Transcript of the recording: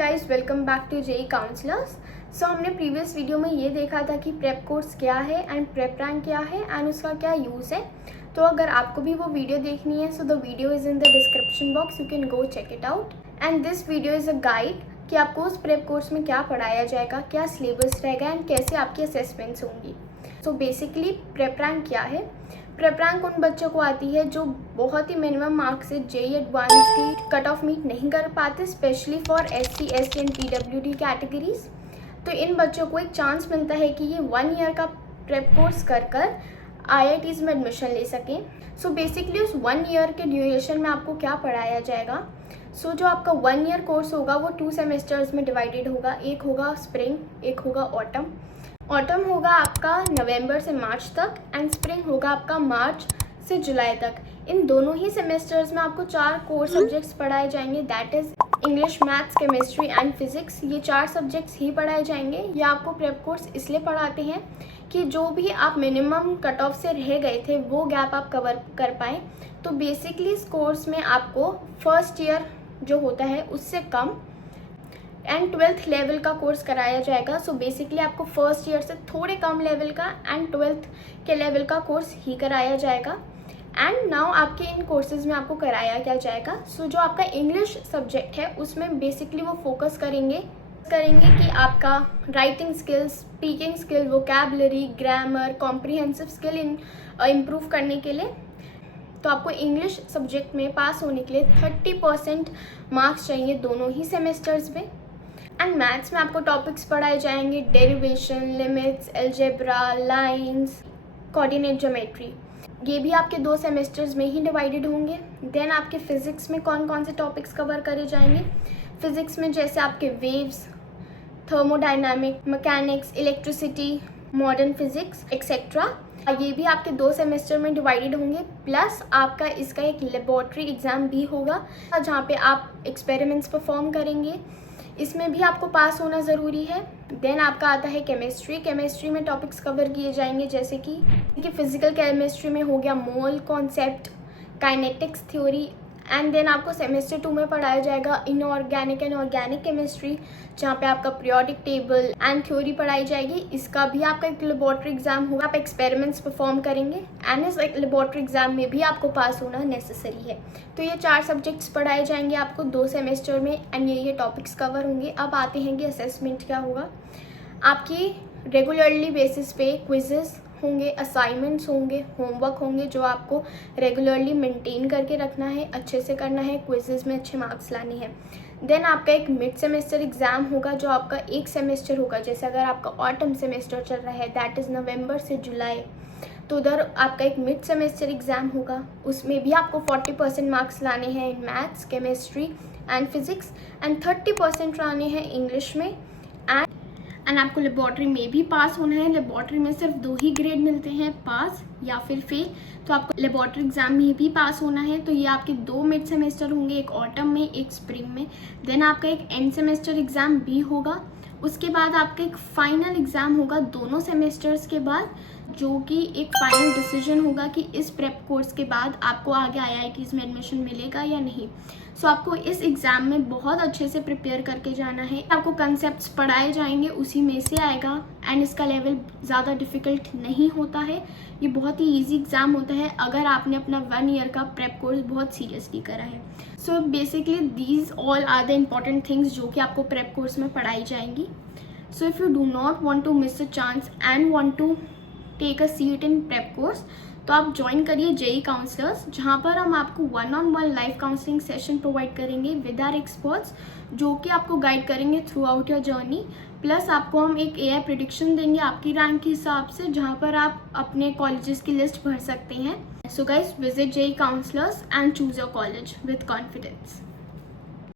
Guys, welcome back to JEE counsellors. So हमने previous video में ये देखा था कि प्रेप कोर्स क्या है एंड प्रेप रैंक क्या है एंड उसका क्या यूज़ है। तो अगर आपको भी वो वीडियो देखनी है so the video is in the description box, you can go check it out. And this video is a guide कि आपको उस प्रेप कोर्स में क्या पढ़ाया जाएगा, क्या सिलेबस रहेगा एंड कैसे आपकी असेसमेंट्स होंगी। सो बेसिकली प्रेप रैंक क्या है? प्रेप रैंक उन बच्चों को आती है जो बहुत ही मिनिमम मार्क्स से जेई एडवांस की कट ऑफ मीट नहीं कर पाते, specially for SC, ST and PWD categories. तो इन बच्चों को एक चांस मिलता है कि ये 1 ईयर का प्रेप कोर्स कर IITs में एडमिशन ले सकें। सो बेसिकली उस 1 ईयर के ड्यूरेशन में आपको क्या पढ़ाया जाएगा? सो जो आपका 1 ईयर कोर्स होगा वो 2 सेमेस्टर्स में डिवाइडेड होगा। एक होगा स्प्रिंग, एक होगा ऑटम। ऑटम होगा आपका नवंबर से मार्च तक एंड स्प्रिंग होगा आपका मार्च से जुलाई तक। इन दोनों ही सेमेस्टर्स में आपको 4 कोर सब्जेक्ट्स पढ़ाए जाएंगे, that is English, maths, chemistry and physics. ये 4 सब्जेक्ट्स ही पढ़ाए जाएंगे। ये आपको प्रेप कोर्स इसलिए पढ़ाते हैं कि जो भी आप मिनिमम कट ऑफ से रह गए थे वो गैप आप कवर कर पाएँ। तो बेसिकली इस कोर्स में आपको फर्स्ट ईयर जो होता है उससे कम एंड 12th लेवल का कोर्स कराया जाएगा। सो बेसिकली आपको फर्स्ट ईयर से थोड़े कम लेवल का एंड 12th के लेवल का कोर्स ही कराया जाएगा। एंड नाउ आपके इन कोर्सेज में आपको कराया क्या जाएगा? सो जो आपका इंग्लिश सब्जेक्ट है उसमें बेसिकली वो फोकस करेंगे कि आपका writing skills, speaking skill, vocabulary, grammar, comprehensive skill improve करने के लिए। तो आपको इंग्लिश सब्जेक्ट में पास होने के लिए 30% मार्क्स चाहिए दोनों ही सेमेस्टर्स में। एंड मैथ्स में आपको टॉपिक्स पढ़ाए जाएंगे derivation, limits, algebra, lines, coordinate geometry. ये भी आपके 2 सेमेस्टर्स में ही डिवाइडेड होंगे। देन आपके फिजिक्स में कौन कौन से टॉपिक्स कवर करे जाएंगे? फिजिक्स में जैसे आपके waves, thermodynamic, mechanics, electricity, modern physics etcetera, ये भी आपके 2 सेमेस्टर में डिवाइडेड होंगे। प्लस आपका इसका एक लेबोरेटरी एग्ज़ाम भी होगा जहाँ पे आप एक्सपेरिमेंट्स परफॉर्म करेंगे। इसमें भी आपको पास होना ज़रूरी है। देन आपका आता है केमिस्ट्री में टॉपिक्स कवर किए जाएंगे जैसे कि फिजिकल केमिस्ट्री में हो गया mole concept, kinetics theory. And then आपको सेमेस्टर 2 में पढ़ाया जाएगा इनऑर्गेनिक एंड ऑर्गेनिक केमिस्ट्री, जहाँ पे आपका पीरियोडिक टेबल एंड थ्योरी पढ़ाई जाएगी। इसका भी आपका एक लेबोरेटरी एग्जाम होगा, आप एक्सपेरिमेंट्स परफॉर्म करेंगे एंड इस लेबोरेटरी एग्जाम में भी आपको पास होना नेसेसरी है। तो ये 4 सब्जेक्ट्स पढ़ाए जाएंगे आपको 2 सेमेस्टर में एंड ये टॉपिक्स कवर होंगे। अब आते हैं कि असेसमेंट क्या होगा। आपकी रेगुलरली बेसिस पे क्विजेस होंगे, असाइनमेंट्स होंगे, होमवर्क होंगे जो आपको रेगुलरली मेंटेन करके रखना है, अच्छे से करना है, क्विजेस में अच्छे मार्क्स लाने हैं। देन आपका एक मिड सेमेस्टर एग्ज़ाम होगा जो आपका एक सेमेस्टर होगा। जैसे अगर आपका ऑटम सेमेस्टर चल रहा है दैट इज़ नवंबर से जुलाई, तो उधर आपका एक मिड सेमेस्टर एग्ज़ाम होगा। उसमें भी आपको 40% मार्क्स लाने हैं in maths, chemistry and physics and 30% लाने हैं इंग्लिश में। एंड आपको लेबॉर्ट्री में भी पास होना है। लेबॉर्ट्री में सिर्फ 2 ही ग्रेड मिलते हैं, पास या फिर फेल। तो आपको लेबॉर्ट्री एग्जाम में भी पास होना है। तो ये आपके 2 मिड सेमेस्टर होंगे, एक ऑटम में, एक स्प्रिंग में। देन आपका एक एंड सेमेस्टर एग्जाम भी होगा। उसके बाद आपका एक फाइनल एग्जाम होगा दोनों सेमेस्टर्स के बाद, जो कि एक फाइनल डिसीजन होगा कि इस प्रेप कोर्स के बाद आपको आगे IITs में एडमिशन मिलेगा या नहीं। सो आपको इस एग्ज़ाम में बहुत अच्छे से प्रिपेयर करके जाना है। आपको कंसेप्ट्स पढ़ाए जाएंगे, उसी में से आएगा एंड इसका लेवल ज़्यादा डिफ़िकल्ट नहीं होता है। ये बहुत ही ईजी एग्ज़ाम होता है अगर आपने अपना 1 ईयर का प्रेप कोर्स बहुत सीरियसली करा है। So basically these all are the important things जो कि आपको प्रेप कोर्स में पढ़ाई जाएंगी। So if you do not want to miss a chance and want to take a seat in prep course, तो आप ज्वाइन करिए जेई काउंसलर्स, जहाँ पर हम आपको 1-on-1 live counselling session provide करेंगे विद आवर एक्सपर्ट्स, जो कि आपको गाइड करेंगे through out your journey. Plus आपको हम एक AI प्रेडिक्शन देंगे आपकी रैंक के हिसाब से, जहाँ पर आप अपने कॉलेजेस की लिस्ट भर सकते हैं। So guys, visit JEE counsellors and choose your college with confidence.